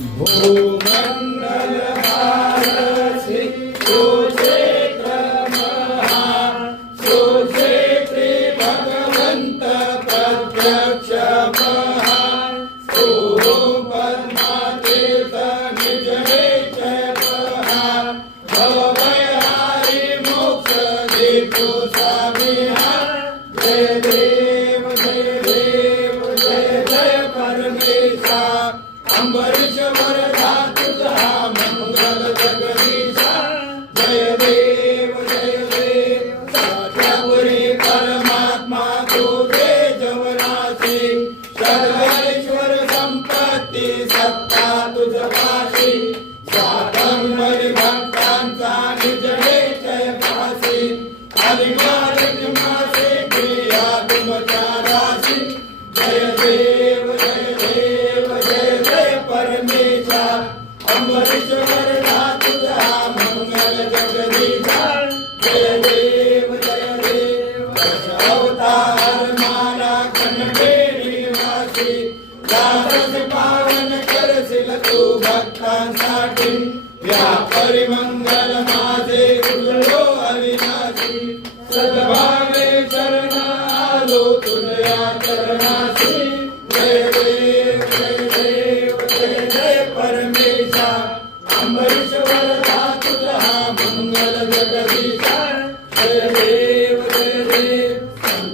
भूमंडल भारसी सुक्षेत्र महा सुक्षेत्री भगवंत प्रत्यक्ष महा पद्मातीर्थ निज निश्चय महा भवभयहारी मोक्ष देतो स्वामी जय देव जय देव जय जय परमेशा अंबरीश वरदा तुझा मंगल जगदीशा जय देव सत्यापुरी परमात्मा तुझे जवनासी सर्वेश्वर संपत्ती सत्ता तुझ पाशी स्वातंबरी भक्तांचा निज निश्चय पाशी अधिकारिक मासे क्रिया तुमच्या राशी जय देव जय देव जय जय परमेशा अंबरीश